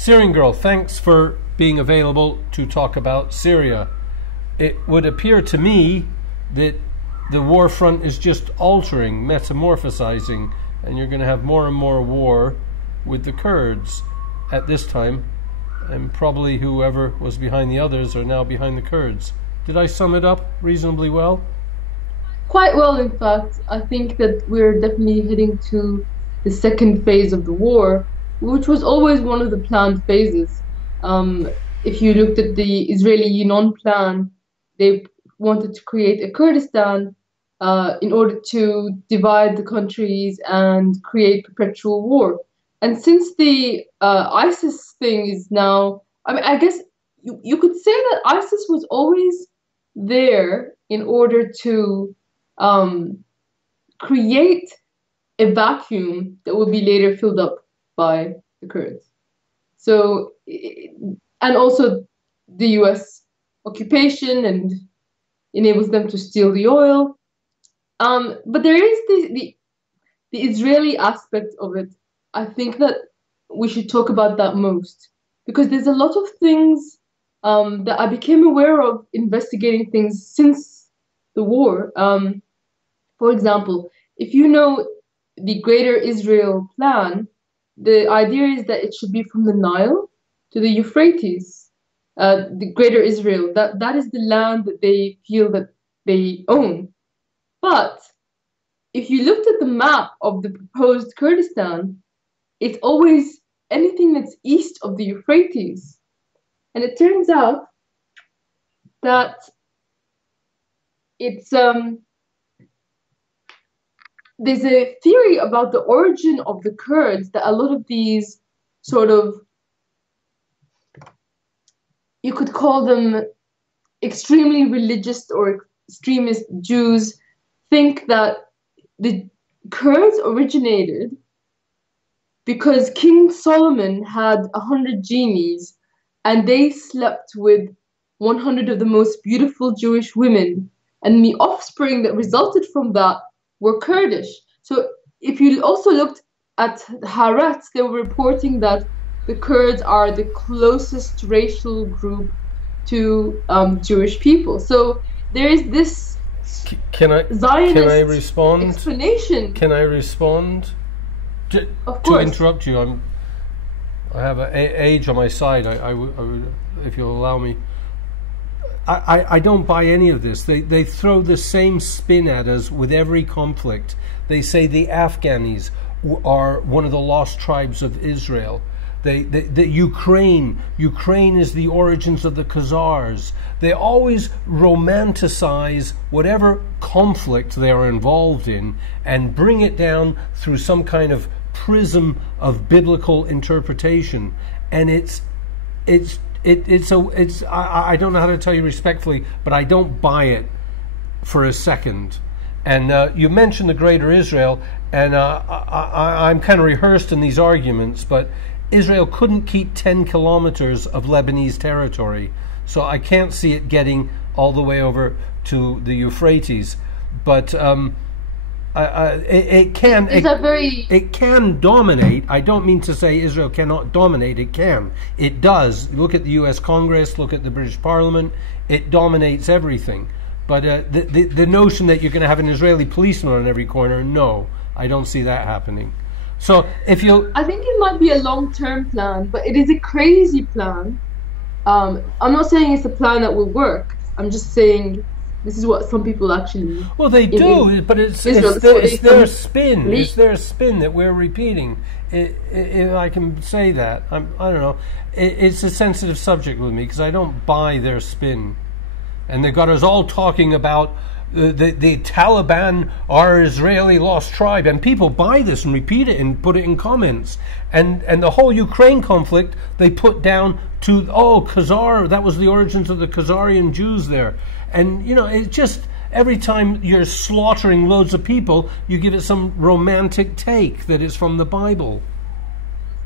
SyrianGirl, thanks for being available to talk about Syria. It would appear to me that the war front is just altering, metamorphosizing, and you're going to have more and more war with the Kurds at this time, and probably whoever was behind the others are now behind the Kurds. Did I sum it up reasonably well? Quite well, in fact. I think that we're definitely heading to the second phase of the war, which was always one of the planned phases. If you looked at the Israeli non-plan, they wanted to create a Kurdistan in order to divide the countries and create perpetual war. And since the ISIS thing is now, I mean, I guess you could say that ISIS was always there in order to create a vacuum that would be later filled up by the Kurds. So, and also the US occupation and enables them to steal the oil. But there is the Israeli aspect of it. I think that we should talk about that most, because there's a lot of things that I became aware of investigating things since the war. For example, if you know the Greater Israel Plan, the idea is that it should be from the Nile to the Euphrates. The Greater Israel, that is the land that they feel that they own. But if you looked at the map of the proposed Kurdistan, it's always anything that's east of the Euphrates. And it turns out that it's there's a theory about the origin of the Kurds that a lot of these sort of, you could call them extremely religious or extremist Jews, think that the Kurds originated because King Solomon had 100 genies and they slept with 100 of the most beautiful Jewish women, and the offspring that resulted from that were Kurdish. So if you also looked at Haaretz, they were reporting that the Kurds are the closest racial group to Jewish people. So there is this Zionist explanation. Can I respond? Of course. To interrupt you, I have an age on my side. I would, if you'll allow me. I don't buy any of this. They throw the same spin at us with every conflict. They say the Afghanis are one of the lost tribes of Israel. The Ukraine is the origins of the Khazars. They always romanticize whatever conflict they are involved in and bring it down through some kind of prism of biblical interpretation. And I don't know how to tell you respectfully, but I don't buy it for a second. And you mentioned the Greater Israel, and I'm kind of rehearsed in these arguments, but Israel couldn't keep 10 kilometers of Lebanese territory, so I can't see it getting all the way over to the Euphrates. But it can dominate. I don't mean to say Israel cannot dominate. It can. It does. Look at the U.S. Congress. Look at the British Parliament. It dominates everything. But the notion that you're going to have an Israeli policeman on every corner, no, I don't see that happening. So if you, I think it might be a long-term plan, but it is a crazy plan. I'm not saying it's a plan that will work. I'm just saying this is what some people actually. Well, they do, but it's their spin. It's their spin that we're repeating. If I can say that, I don't know. It's a sensitive subject with me because I don't buy their spin, and they've got us all talking about the Taliban are Israeli lost tribe, and people buy this and repeat it and put it in comments, and the whole Ukraine conflict they put down to, oh, Khazar, that was the origins of the Khazarian Jews there. And you know, it's just every time you're slaughtering loads of people, you give it some romantic take that it's from the Bible.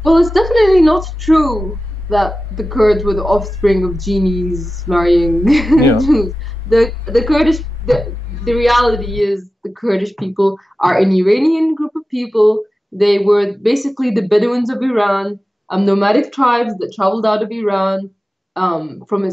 Well, it's definitely not true that the Kurds were the offspring of genies marrying Jews. The Kurdish, the reality is the Kurdish people are an Iranian group of people. They were basically the Bedouins of Iran. nomadic tribes that traveled out of Iran from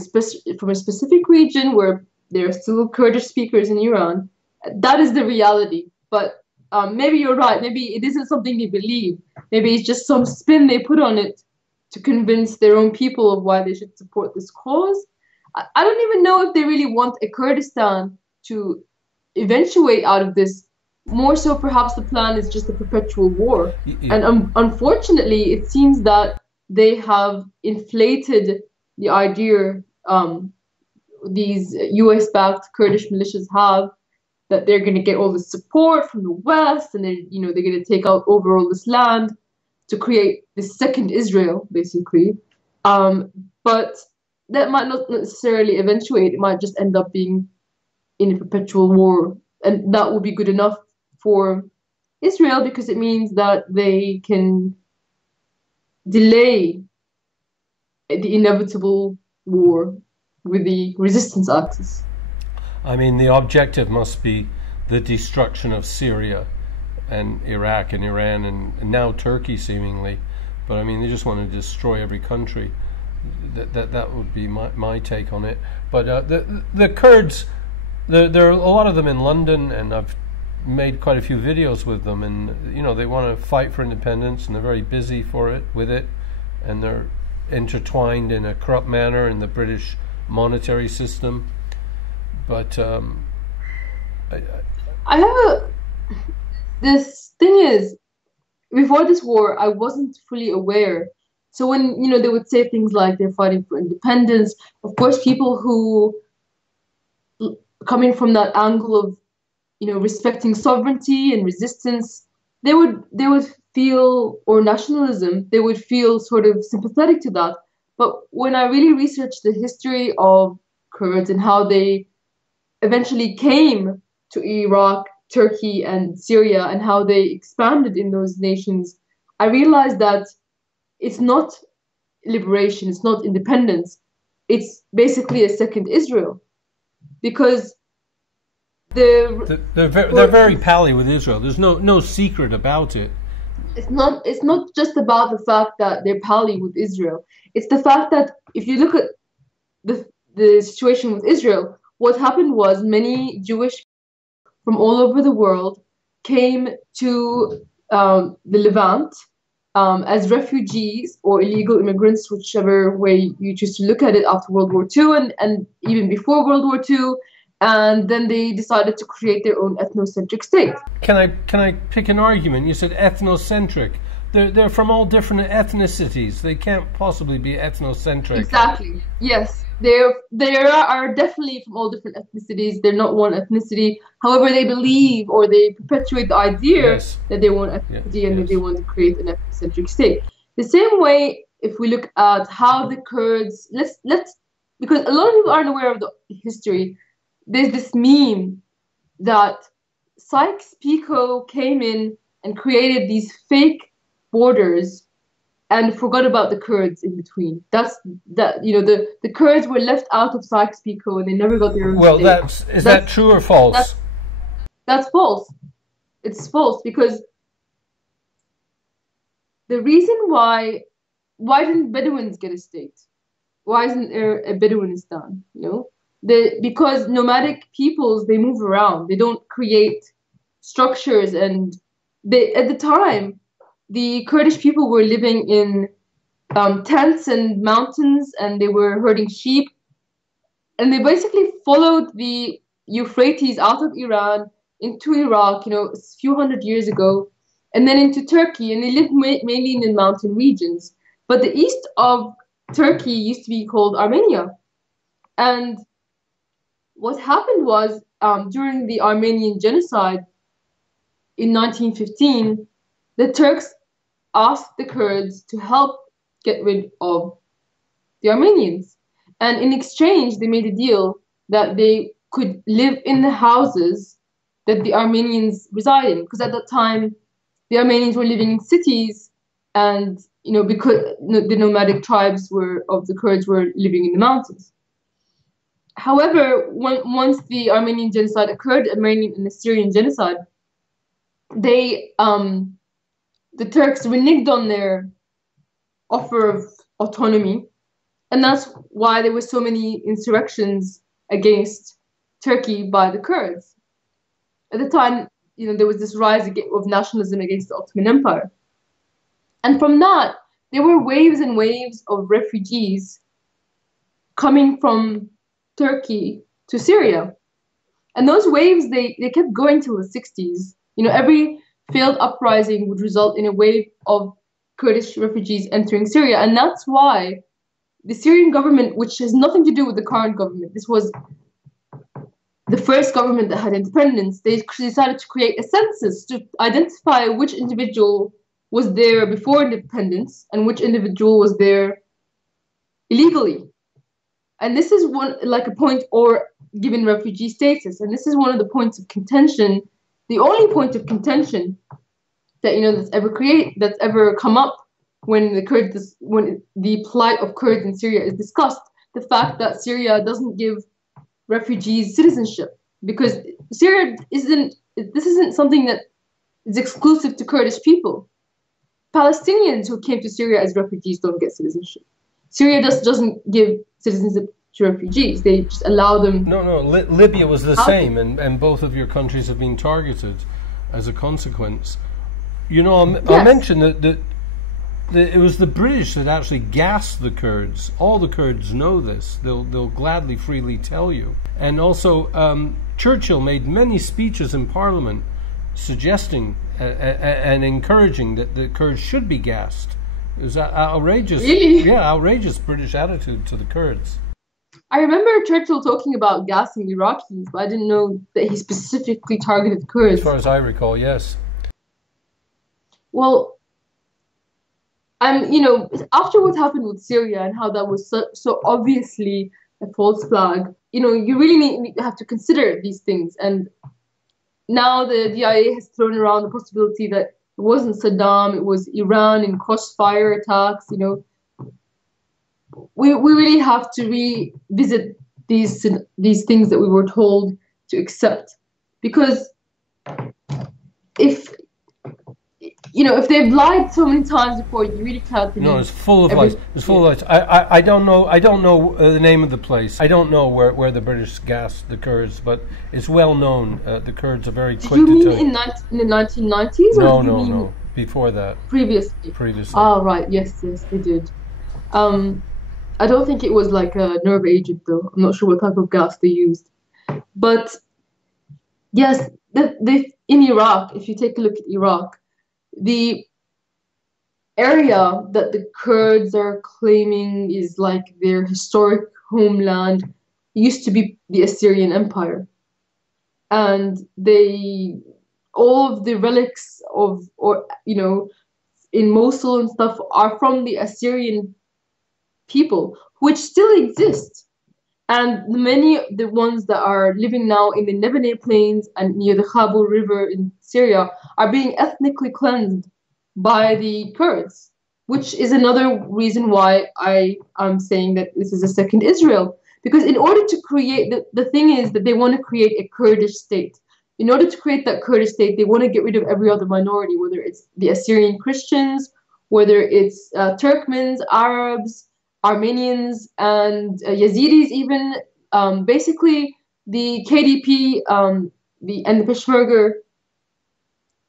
from a specific region where there are still Kurdish speakers in Iran. That is the reality. But maybe you're right. Maybe it isn't something they believe. Maybe it's just some spin they put on it to convince their own people of why they should support this cause. I don't even know if they really want a Kurdistan to eventuate out of this. More so, perhaps the plan is just a perpetual war. Yeah. And unfortunately, it seems that they have inflated the idea these US-backed Kurdish militias have, that they're going to get all the support from the West, and they're going to take over all this land to create this second Israel, basically. But that might not necessarily eventuate. It might just end up being in a perpetual war, and that would be good enough for Israel because it means that they can delay the inevitable war with the resistance axis. I mean, the objective must be the destruction of Syria and Iraq and Iran and now Turkey, seemingly. But I mean, they just want to destroy every country. That would be my take on it. But the Kurds, there are a lot of them in London, and I've made quite a few videos with them, and they want to fight for independence, and they're very busy with it, and they're intertwined in a corrupt manner in the British monetary system. But this thing is, before this war, I wasn't fully aware. So when they would say things like they're fighting for independence, of course, people who coming from that angle of respecting sovereignty and resistance, they would feel, or nationalism, they would feel sort of sympathetic to that. But when I really researched the history of Kurds and how they eventually came to Iraq, Turkey, and Syria, and how they expanded in those nations, I realized that it's not liberation, it's not independence, it's basically a second Israel. Because they're very pally with Israel. There's no secret about it. It's not just about the fact that they're pally with Israel. It's the fact that if you look at the situation with Israel, what happened was many Jewish from all over the world came to the Levant as refugees or illegal immigrants, whichever way you choose to look at it, after World War II and even before World War II. And then they decided to create their own ethnocentric state. Can I pick an argument? You said ethnocentric. They're from all different ethnicities. They can't possibly be ethnocentric. Exactly. Yes. They are definitely from all different ethnicities. They're not one ethnicity. However, they believe or they perpetuate the idea that they want ethnicity and that they want to create an ethnocentric state. The same way, if we look at how the Kurds, let's because a lot of people aren't aware of the history. There's this meme that Sykes-Picot came in and created these fake borders and forgot about the Kurds in between. The Kurds were left out of Sykes-Picot and they never got their own state. Well, is that true or false? That's false. It's false because the reason why didn't Bedouins get a state? Why isn't there a Bedouinistan? Because nomadic peoples, they move around. They don't create structures, and at the time, the Kurdish people were living in tents and mountains, and they were herding sheep, and they basically followed the Euphrates out of Iran into Iraq, a few hundred years ago, and then into Turkey, and they lived mainly in the mountain regions. But the east of Turkey used to be called Armenia, and what happened was, during the Armenian genocide in 1915, the Turks asked the Kurds to help get rid of the Armenians. And in exchange, they made a deal that they could live in the houses that the Armenians reside in. Because at that time, the Armenians were living in cities, and because the nomadic tribes of the Kurds were living in the mountains. However, once the Armenian genocide occurred, Armenian and Assyrian genocide, the Turks reneged on offer of autonomy. And that's why there were so many insurrections against Turkey by the Kurds. At the time, there was this rise of nationalism against the Ottoman Empire. And from that, there were waves and waves of refugees coming from Turkey to Syria. And those waves, they kept going till the 60s. Every failed uprising would result in a wave of Kurdish refugees entering Syria. And that's why the Syrian government, which has nothing to do with the current government, this was the first government that had independence, they decided to create a census to identify which individual was there before independence and which individual was there illegally. And this is a point, or given refugee status. And this is one of the points of contention, the only point of contention that that's ever come up when the plight of Kurds in Syria is discussed. The fact that Syria doesn't give refugees citizenship, because this isn't something that is exclusive to Kurdish people. Palestinians who came to Syria as refugees don't get citizenship. Syria just doesn't give citizenship to refugees. They just allow them. No. Libya was the same, and both of your countries have been targeted as a consequence. I'll mention that it was the British that actually gassed the Kurds. All the Kurds know this. They'll gladly, freely tell you. And also, Churchill made many speeches in Parliament suggesting and encouraging that the Kurds should be gassed. It was outrageous. Really? Yeah, outrageous British attitude to the Kurds. I remember Churchill talking about gassing Iraqis, but I didn't know that he specifically targeted Kurds. As far as I recall, yes. Well, after what happened with Syria and how that was so obviously a false flag, you really have to consider these things. And now the DIA has thrown around the possibility that it wasn't Saddam, it was Iran in crossfire attacks. We really have to revisit these things that we were told to accept, because if they've lied so many times before, you really can't believe. No, it's full of lies. It's full of lies. I don't know the name of the place. I don't know where the British gassed the Kurds, but it's well known. The Kurds are very quick to tell you. Do you mean in the 1990s? No. Before that. Previously. Oh, right. Yes, they did. I don't think it was like a nerve agent, though. I'm not sure what type of gas they used. But yes, in Iraq, if you take a look at Iraq, the area that the Kurds are claiming is like their historic homeland used to be the Assyrian Empire. And all of the relics in Mosul and stuff are from the Assyrian people, which still exist. And the ones that are living now in the Nebeneh Plains and near the Khabur River in Syria are being ethnically cleansed by the Kurds, which is another reason why I am saying that this is a second Israel. Because in order to create, the thing is that they want to create a Kurdish state. In order to create that Kurdish state, they want to get rid of every other minority, whether it's the Assyrian Christians, whether it's Turkmens, Arabs, Armenians, and Yazidis even. Basically, the KDP and the Peshmerga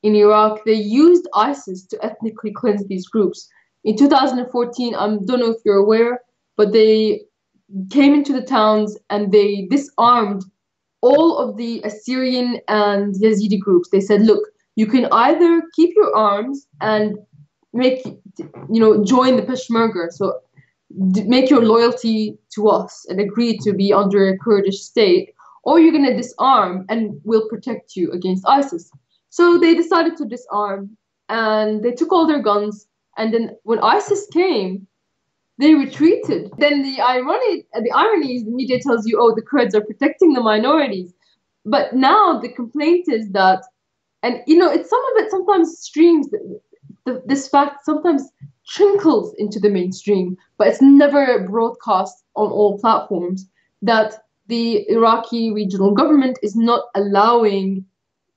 in Iraq, they used ISIS to ethnically cleanse these groups. In 2014, I don't know if you're aware, but they came into the towns and they disarmed all of the Assyrian and Yazidi groups. They said, look, you can either keep your arms and join the Peshmerga, so make your loyalty to us and agree to be under a Kurdish state, or you're going to disarm and we'll protect you against ISIS. So they decided to disarm and they took all their guns, and then when ISIS came, they retreated. Then the irony is the media tells you, oh, the Kurds are protecting the minorities. But now the complaint is that, and it's some of it sometimes streams, this fact sometimes trickles into the mainstream, but it's never broadcast on all platforms, that the Iraqi regional government is not allowing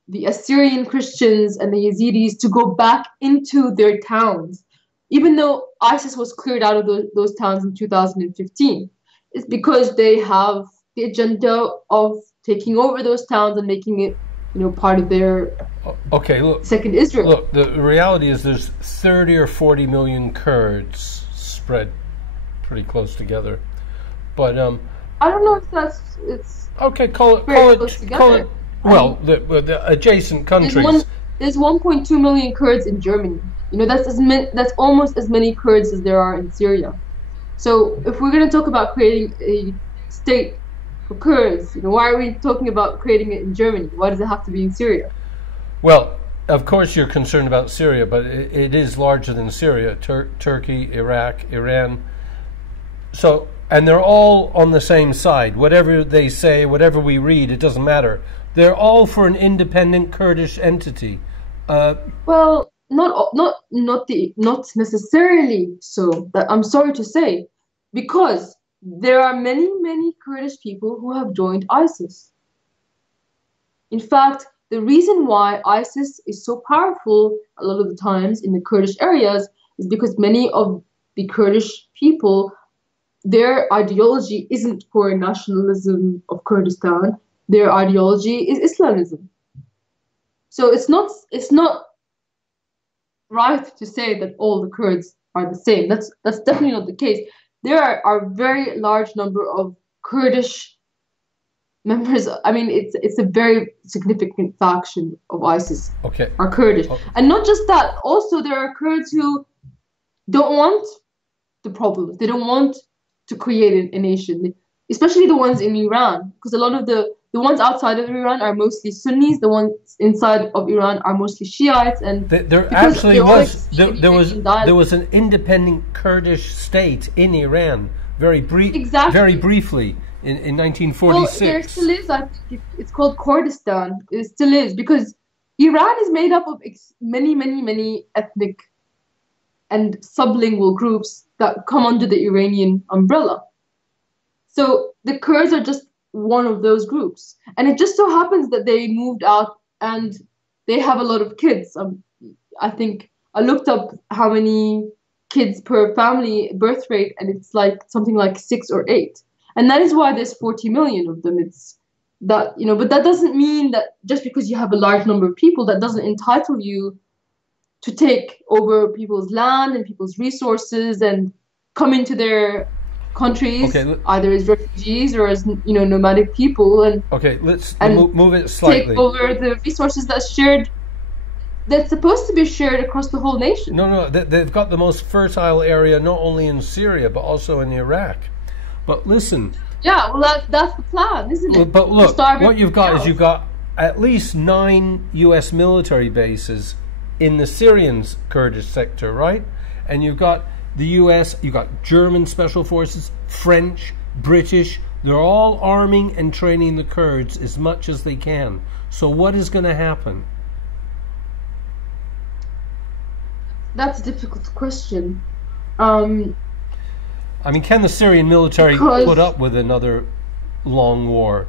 the Assyrian Christians and the Yazidis to go back into their towns. even though ISIS was cleared out of those towns in 2015. It's because they have the agenda of taking over those towns and making it, part of their second Israel. Look, the reality is there's 30 or 40 million Kurds spread pretty close together, but I don't know if it's okay. Call it. Well, the adjacent countries. There's 1.2 million Kurds in Germany. That's almost as many Kurds as there are in Syria. So if we're going to talk about creating a state for Kurds, why are we talking about creating it in Germany? Why does it have to be in Syria? Well, of course you're concerned about Syria, but it is larger than Syria. Turkey, Iraq, Iran. So, and they're all on the same side. Whatever they say, whatever we read, it doesn't matter. They're all for an independent Kurdish entity. Well, not necessarily so. I'm sorry to say, because there are many Kurdish people who have joined ISIS. In fact, the reason why ISIS is so powerful a lot of the times in the Kurdish areas is because many of the Kurdish people, their ideology isn't for nationalism of Kurdistan. Their ideology is Islamism. So it's not right to say that all the Kurds are the same. That's definitely not the case. There are a very large number of Kurdish members. I mean, it's a very significant faction of ISIS. Okay. Are Kurdish, and not just that. Also, there are Kurds who don't want the problems. They don't want to create a nation, especially the ones in Iran, because a lot of the ones outside of Iran are mostly Sunnis. The ones inside of Iran are mostly Shiites, and there actually was an independent Kurdish state in Iran very briefly in 1946. Well, there still is. I think it's called Kurdistan. It still is, because Iran is made up of many ethnic and sublingual groups that come under the Iranian umbrella. So the Kurds are just one of those groups, and it just so happens that they moved out and they have a lot of kids. I think I looked up how many kids per family birth rate, and it's like something like 6 or 8, and that is why there's 40 million of them. It's that, but that doesn't mean that just because you have a large number of people, that doesn't entitle you to take over people's land and people's resources and come into their countries, either as refugees or as nomadic people, and let's move it slightly. Take over the resources that's supposed to be shared across the whole nation. No, they've got the most fertile area not only in Syria but also in Iraq. But listen. Yeah, well, that's the plan, isn't it? But look, what you've got is you've got at least 9 U.S. military bases in the Syrian Kurdish sector, right? And you've got the US, you've got German special forces, French, British. They're all arming and training the Kurds as much as they can. So what is going to happen? That's a difficult question. I mean, can the Syrian military put up with another long war?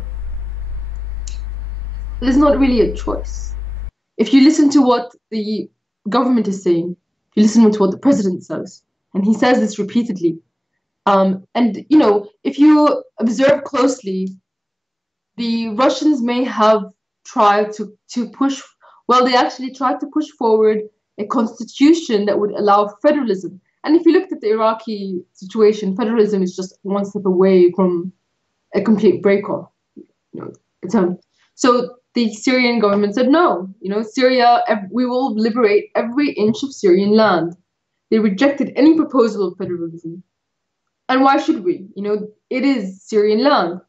There's not really a choice. If you listen to what the government is saying, if you listen to what the president says, and he says this repeatedly, and if you observe closely, the Russians may have tried to push. Well, they actually tried to push forward a constitution that would allow federalism. And if you looked at the Iraqi situation, federalism is just one step away from a complete break-off. So the Syrian government said, no, Syria, we will liberate every inch of Syrian land. They rejected any proposal of federalism. And why should we? It is Syrian land.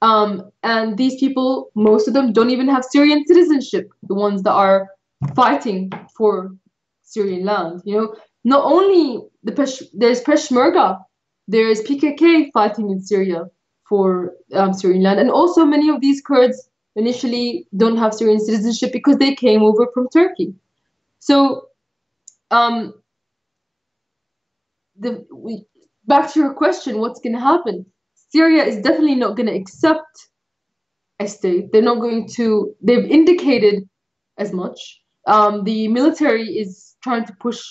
And these people, most of them don't even have Syrian citizenship, the ones that are fighting for Syrian land. Not only there's Peshmerga, there's PKK fighting in Syria for Syrian land. And also many of these Kurds initially don't have Syrian citizenship because they came over from Turkey. So back to your question, what's going to happen? Syria is definitely not going to accept a state. They're not going to. They've indicated as much. The military is trying to push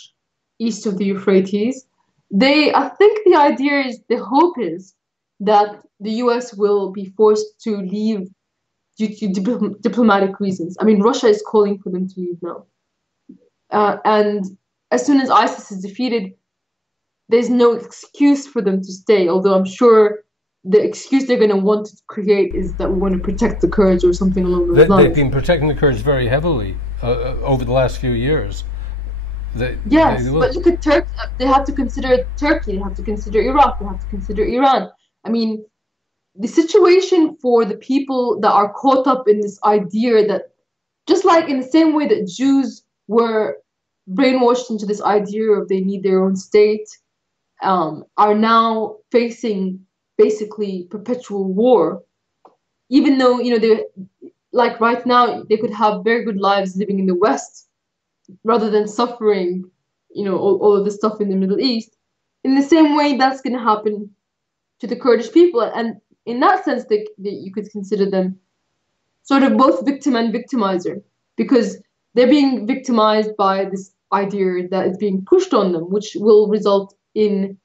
east of the Euphrates. I think the hope is that the US will be forced to leave due to diplomatic reasons. I mean, Russia is calling for them to leave now. And as soon as ISIS is defeated, there's no excuse for them to stay, although I'm sure the excuse they're going to want to create is that we want to protect the Kurds or something along those lines. They've been protecting the Kurds very heavily over the last few years. Yes, but look at Turkey. They have to consider Turkey. They have to consider Iraq. They have to consider Iran. I mean, the situation for the people that are caught up in this idea that, just like in the same way that Jews were brainwashed into this idea of they need their own state, are now facing basically perpetual war, even though, they, like right now, they could have very good lives living in the West rather than suffering, all of the stuff in the Middle East. In the same way, that's going to happen to the Kurdish people. And in that sense, that you could consider them sort of both victim and victimizer, because they're being victimized by this idea that is being pushed on them, which will result in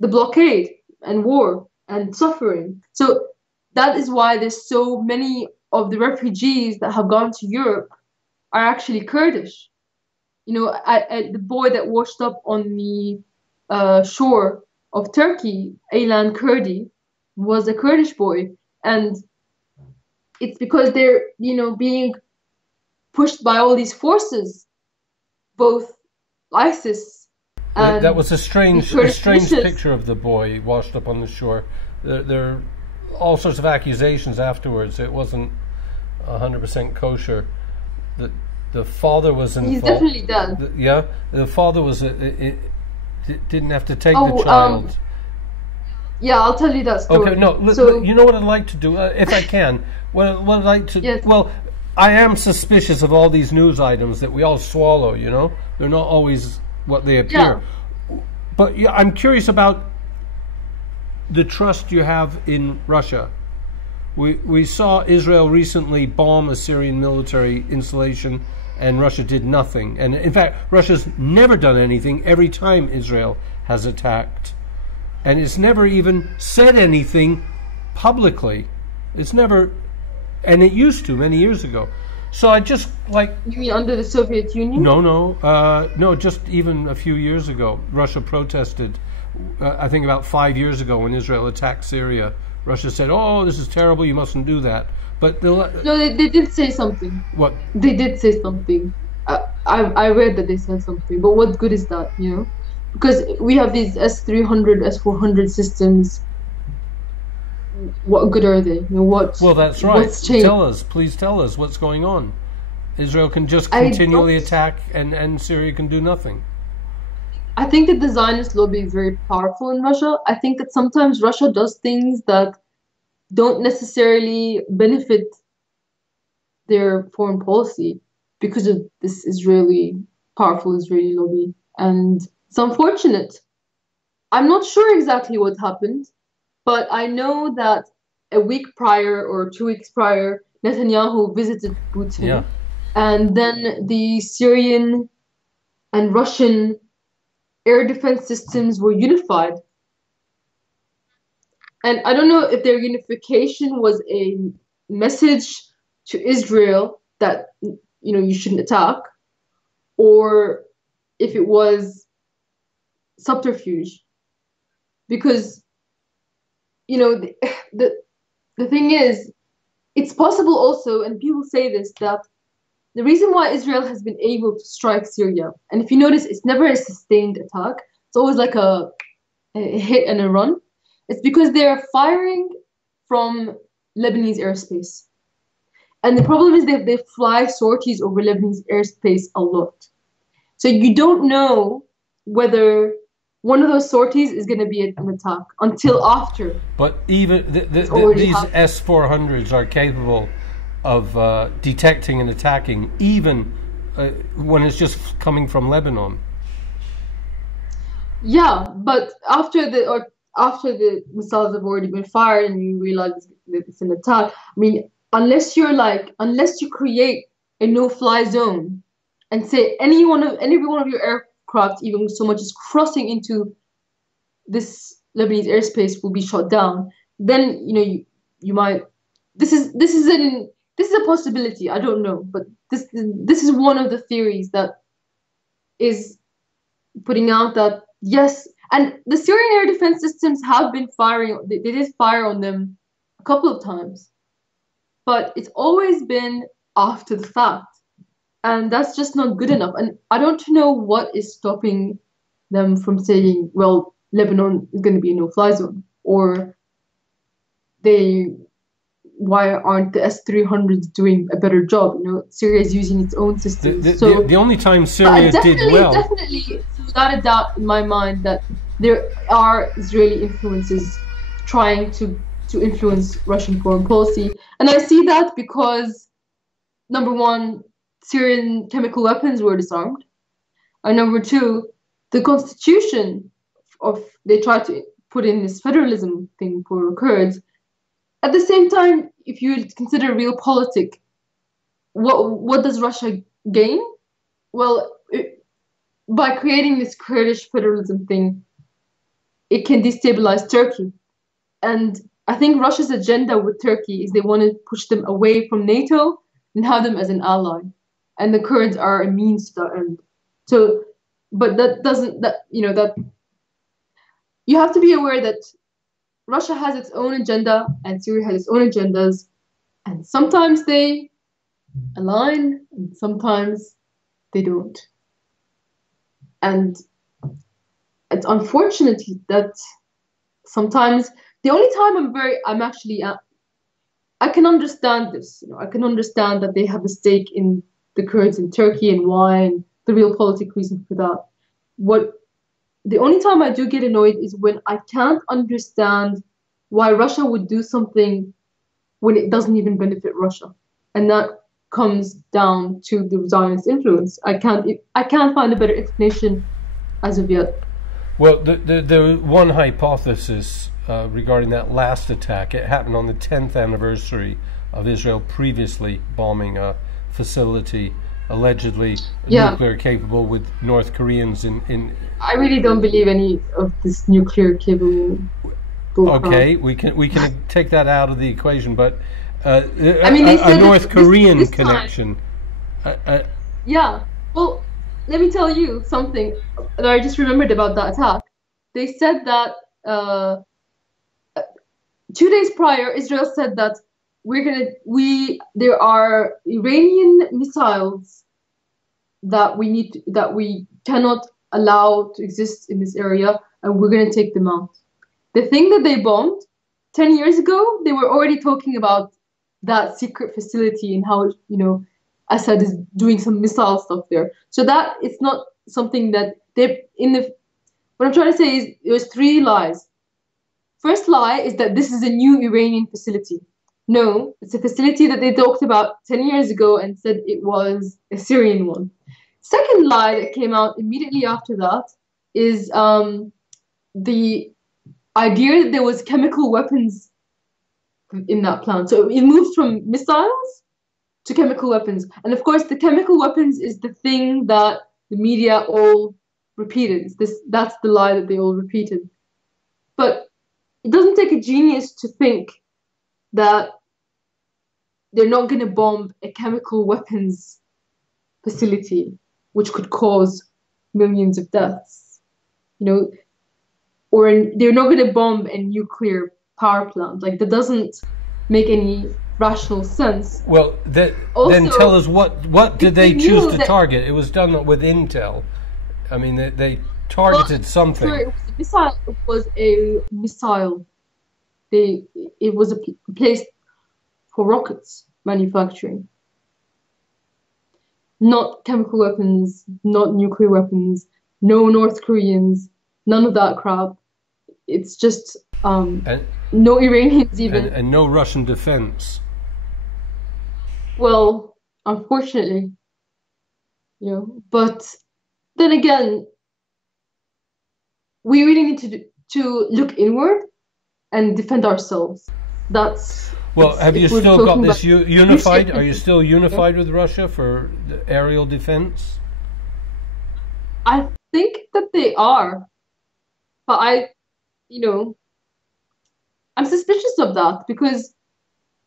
the blockade and war and suffering. So that is why there's so many of the refugees that have gone to Europe are actually Kurdish. The boy that washed up on the shore of Turkey, Aylan Kurdi, was a Kurdish boy. And it's because they're, being pushed by all these forces, both ISIS and that was a strange picture of the boy washed up on the shore. There are all sorts of accusations afterwards. It wasn't 100% kosher. The father was involved. He's definitely dead. The father was didn't have to take the child. Yeah, I'll tell you that story. Okay, no. So, you know what I'd like to do, if I can. What I'd like to. Yes. Well, I am suspicious of all these news items that we all swallow. They're not always what they appear. Yeah. But I'm curious about the trust you have in Russia. We saw Israel recently bomb a Syrian military installation, and Russia did nothing. And in fact, Russia's never done anything every time Israel has attacked. And it's never even said anything publicly. It's never, and it used to many years ago. So I just like... You mean under the Soviet Union? No, just even a few years ago. Russia protested, I think about 5 years ago when Israel attacked Syria. Russia said, "Oh, this is terrible, you mustn't do that." But no, they did say something. What? They did say something. I read that they said something, but what good is that, Because we have these S-300, S-400 systems. What good are they? Well, that's right. Tell us, please tell us what's going on. Israel can just continually attack, and Syria can do nothing. I think that the Zionist lobby is very powerful in Russia. I think that sometimes Russia does things that don't necessarily benefit their foreign policy because of this powerful Israeli lobby. And it's unfortunate. I'm not sure exactly what happened, but I know that a week prior or 2 weeks prior, Netanyahu visited Putin. Yeah. And then the Syrian and Russian air defense systems were unified. And I don't know if their unification was a message to Israel that, you shouldn't attack, or if it was subterfuge. Because, the thing is, it's possible also, and people say this, that the reason why Israel has been able to strike Syria, and if you notice, it's never a sustained attack. It's always like a hit and a run. It's because they're firing from Lebanese airspace. And the problem is that they fly sorties over Lebanese airspace a lot. So you don't know whether one of those sorties is going to be an attack until after. But even these S-400s are capable of detecting and attacking, even when it's just coming from Lebanon. Yeah, but after the missiles have already been fired and you realize that it's an attack, I mean, unless you create a no-fly zone and say every one of your aircraft, even so much as crossing into this Lebanese airspace, will be shot down, then you might. This is a possibility. I don't know, but this is one of the theories that is putting out that yes, and the Syrian air defense systems have been firing. They did fire on them a couple of times, but it's always been after the fact, and that's just not good enough. And I don't know what is stopping them from saying, well, Lebanon is going to be a no-fly zone, or why aren't the S-300s doing a better job? Syria is using its own systems. The only time Syria did well... Definitely, without a doubt in my mind, that there are Israeli influences trying to influence Russian foreign policy. And I see that because, number one, Syrian chemical weapons were disarmed. And number two, the constitution they tried to put in this federalism thing for Kurds. At the same time, if you consider realpolitik, what does Russia gain? Well, by creating this Kurdish federalism thing, it can destabilize Turkey. And I think Russia's agenda with Turkey is they want to push them away from NATO and have them as an ally. And the Kurds are a means to that end. So, but you have to be aware that Russia has its own agenda and Syria has its own agendas, and sometimes they align and sometimes they don't. And it's unfortunate that sometimes the only time I can understand this. I can understand that they have a stake in the Kurds in Turkey and why, and the realpolitik reason for that. The only time I do get annoyed is when I can't understand why Russia would do something when it doesn't even benefit Russia, and that comes down to the Zionist influence. I can't find a better explanation as of yet. Well, the one hypothesis regarding that last attack, it happened on the 10th anniversary of Israel previously bombing a facility allegedly nuclear capable with North Koreans in I really don't believe any of this nuclear capable. Okay, we can take that out of the equation, but I mean, a North Korean connection. Yeah. Well, let me tell you something that I just remembered about that attack. They said that 2 days prior, Israel said that there are Iranian missiles that we cannot allow to exist in this area, and we're going to take them out. The thing that they bombed 10 years ago, they were already talking about that secret facility and how Assad is doing some missile stuff there. So that it's not something that what I'm trying to say is there's 3 lies. First lie is that this is a new Iranian facility. No, it's a facility that they talked about 10 years ago and said it was a Syrian one. Second lie that came out immediately after that is the idea that there was chemical weapons in that plant. So it moves from missiles to chemical weapons. And of course, the chemical weapons is the thing that the media all repeated. That's the lie that they all repeated. But it doesn't take a genius to think that they're not going to bomb a chemical weapons facility, which could cause millions of deaths, or they're not going to bomb a nuclear power plant. Like, that doesn't make any rational sense. Well, then tell us what did they choose to target? It was done with Intel. I mean, they targeted something. Sure, it was a missile. It was a place for rockets manufacturing. Not chemical weapons, not nuclear weapons, no North Koreans, none of that crap. It's just no Iranians even. And no Russian defense. Well, unfortunately. But then again, we really need to look inward and defend ourselves. Have you still got this unified? Are you still unified with Russia for the aerial defense? I think that they are, but you know, I'm suspicious of that because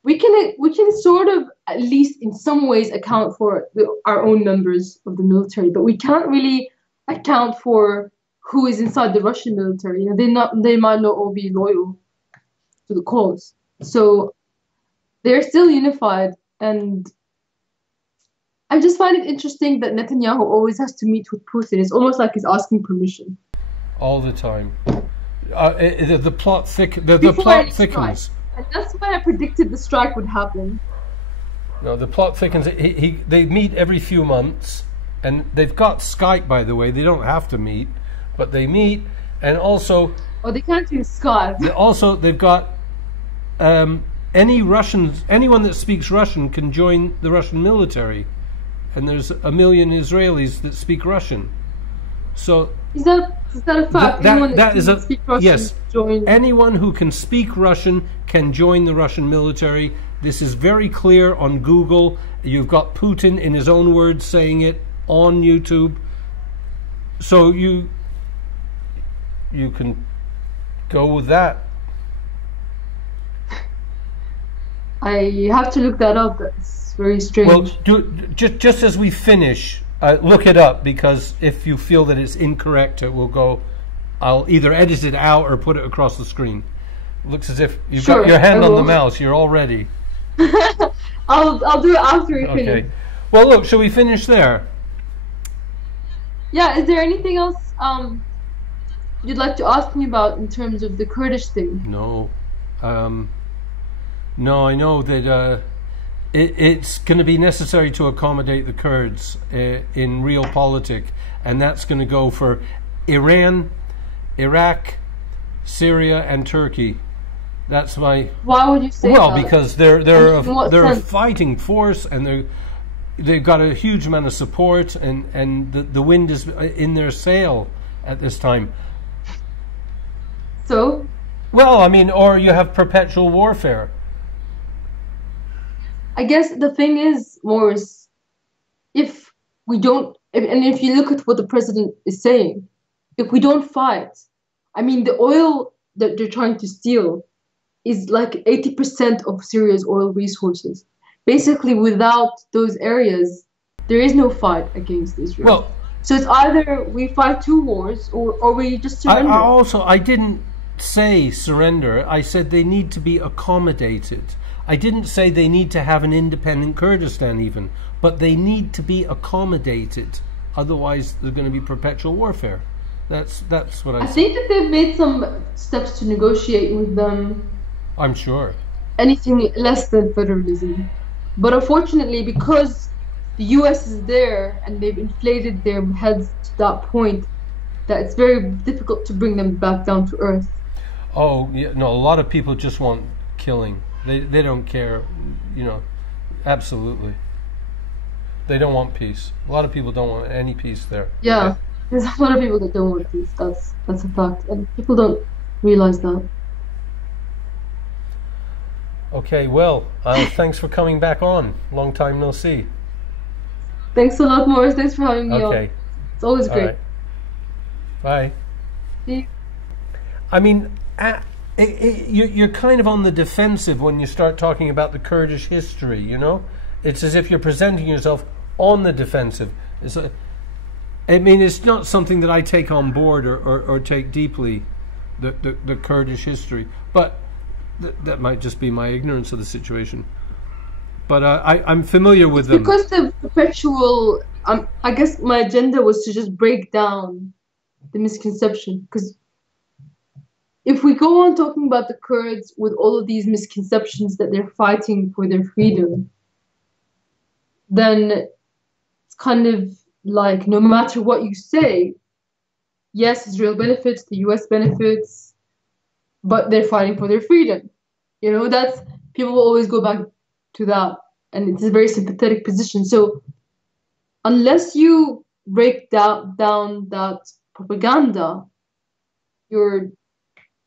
we can sort of at least in some ways account for our own members of the military, but we can't really account for who is inside the Russian military. They might not all be loyal to the cause. So they're still unified, and I just find it interesting that Netanyahu always has to meet with Putin. It's almost like he's asking permission all the time. The plot thickens. And that's why I predicted the strike would happen. No, the plot thickens. They meet every few months, and they've got Skype, by the way. They don't have to meet, but they meet, and also... Oh, they can't use Skype. They've got... anyone that speaks Russian can join the Russian military, and there's 1 million Israelis that speak Russian. So... Is that a fact? Yes. Anyone who can speak Russian can join the Russian military. This is very clear on Google. You've got Putin in his own words saying it on YouTube. So you can go with that. I have to look that up. That's very strange. Well, just as we finish, look it up, because if you feel that it's incorrect, it will go. I'll either edit it out or put it across the screen. Looks as if you've got your hand on the mouse. You're all ready. I'll do it after we finish. Okay. Well, look, shall we finish there? Yeah. Is there anything else you'd like to ask me about in terms of the Kurdish thing? No. No, I know that it's going to be necessary to accommodate the Kurds in realpolitik, and that's going to go for Iran, Iraq, Syria, and Turkey. That's my... Why would you say that? Well, because they're a fighting force, and they've got a huge amount of support, and the wind is in their sail at this time. So? Well, I mean, or you have perpetual warfare. I guess the thing is, Morris, if we don't, and if you look at what the president is saying, if we don't fight, I mean, the oil that they're trying to steal is like 80% of Syria's oil resources. Basically, without those areas, there is no fight against Israel. Well, so it's either we fight two wars or we just surrender. I didn't say surrender. I said they need to be accommodated. I didn't say they need to have an independent Kurdistan even, but they need to be accommodated. Otherwise, there's going to be perpetual warfare. That's what I said. I think that they've made some steps to negotiate with them. I'm sure. Anything less than federalism. But unfortunately, because the US is there and they've inflated their heads to that point, that it's very difficult to bring them back down to earth. Oh, yeah, no, a lot of people just want killing. They don't care, absolutely. They don't want peace. A lot of people don't want any peace there. Yeah, there's a lot of people that don't want peace. That's a fact, and people don't realize that. Okay, well, thanks for coming back on. Long time no see. Thanks a lot, Morris. Thanks for having me on. It's always great. Right. Bye. See you. I mean, you're kind of on the defensive when you start talking about the Kurdish history, It's as if you're presenting yourself on the defensive. It's not something that I take on board or take deeply, the Kurdish history. But that might just be my ignorance of the situation. But I'm familiar with them. Because the perpetual... I guess my agenda was to just break down the misconception. Because if we go on talking about the Kurds with all of these misconceptions that they're fighting for their freedom, then it's kind of like no matter what you say, yes, Israel benefits, the US benefits, but they're fighting for their freedom. That's people will always go back to that, and it's a very sympathetic position. So unless you break down that propaganda, you're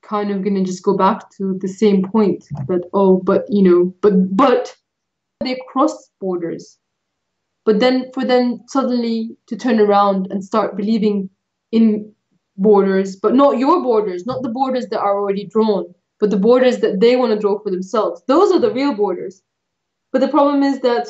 kind of going to just go back to the same point that, but they cross borders. But then for them suddenly to turn around and start believing in borders, but not your borders, not the borders that are already drawn, but the borders that they want to draw for themselves. Those are the real borders. But the problem is that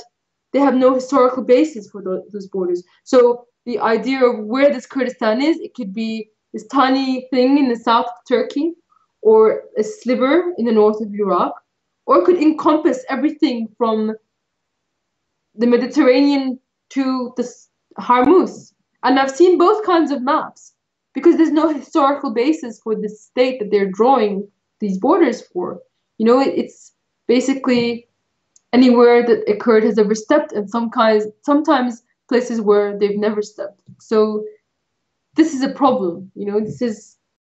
they have no historical basis for those borders. So the idea of where this Kurdistan is, it could be this tiny thing in the south of Turkey, or a sliver in the north of Iraq, or it could encompass everything from the Mediterranean to the Hormuz. And I've seen both kinds of maps because there's no historical basis for the state that they're drawing these borders for. You know, it's basically anywhere that a Kurd has ever stepped, and sometimes places where they've never stepped. So this is a problem. You know, this is